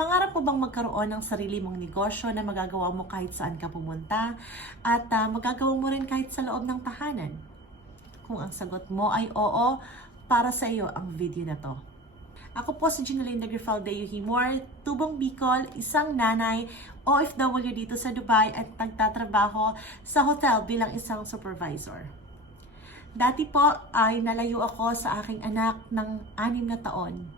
Pangarap mo bang magkaroon ng sarili mong negosyo na magagawa mo kahit saan ka pumunta at magagawa mo rin kahit sa loob ng tahanan? Kung ang sagot mo ay oo, para sa iyo ang video na to. Ako po si Ginalinda Grifaldeo Himor, tubong Bicol, isang nanay, OFW dito sa Dubai at nagtatrabaho sa hotel bilang isang supervisor. Dati po ay nalayo ako sa aking anak ng 6 na taon.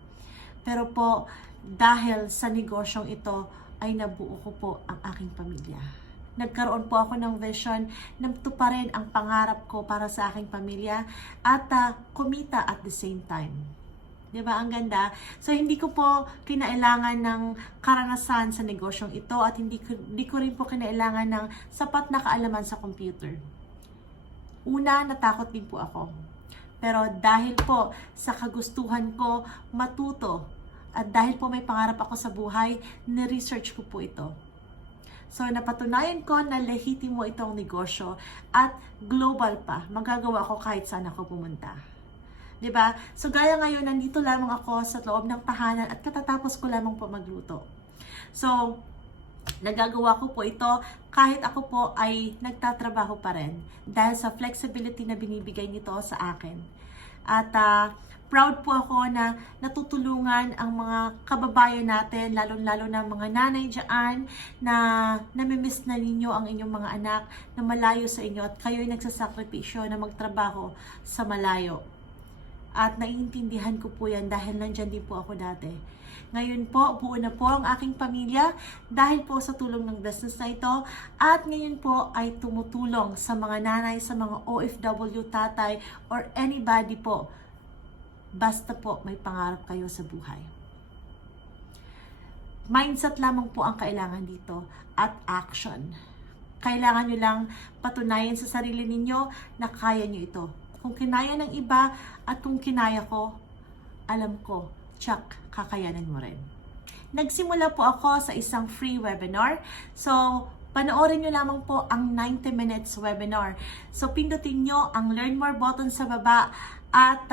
Pero po, dahil sa negosyong ito, ay nabuo ko po ang aking pamilya. Nagkaroon po ako ng vision na tuparin ang pangarap ko para sa aking pamilya at kumita at the same time. Diba? Ang ganda. So, hindi ko po kinailangan ng karanasan sa negosyong ito at hindi ko rin po kinailangan ng sapat na kaalaman sa computer. Una, natakot din po ako. Pero dahil po sa kagustuhan ko matuto at dahil po may pangarap ako sa buhay, ni-research ko po ito. So, napatunayan ko na lehitimo itong negosyo at global pa. Magagawa ko kahit saan ako pumunta. Diba? So, gaya ngayon, nandito lamang ako sa loob ng tahanan at katatapos ko lamang po magluto. So, nagagawa ko po ito kahit ako po ay nagtatrabaho pa rin dahil sa flexibility na binibigay nito sa akin. At proud po ako na natutulungan ang mga kababayan natin, lalo-lalo na mga nanay dyan na namimiss na ninyo ang inyong mga anak na malayo sa inyo at kayo'y nagsasakripisyo na magtrabaho sa malayo. At naiintindihan ko po yan dahil nandyan din po ako dati. Ngayon po, buo na po ang aking pamilya dahil po sa tulong ng business na ito. At ngayon po ay tumutulong sa mga nanay, sa mga OFW, tatay, or anybody po. Basta po may pangarap kayo sa buhay. Mindset lamang po ang kailangan dito at action. Kailangan nyo lang patunayan sa sarili ninyo na kaya nyo ito. Kung kinaya ng iba at kung kinaya ko, alam ko, tsak, kakayanan mo rin. Nagsimula po ako sa isang free webinar. So, panoorin nyo lamang po ang 90 minutes webinar. So, pindutin nyo ang Learn More button sa baba at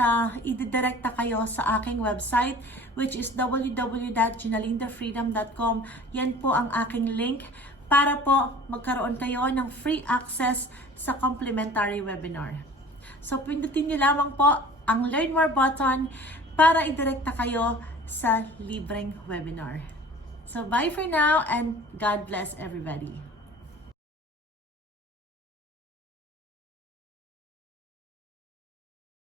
ididirekta kayo sa aking website which is www.ginalindafreedom.com. Yan po ang aking link para po magkaroon kayo ng free access sa complimentary webinar. So, pindutin nyo lamang po ang Learn More button para idirekta kayo sa libreng webinar. So, bye for now and God bless everybody.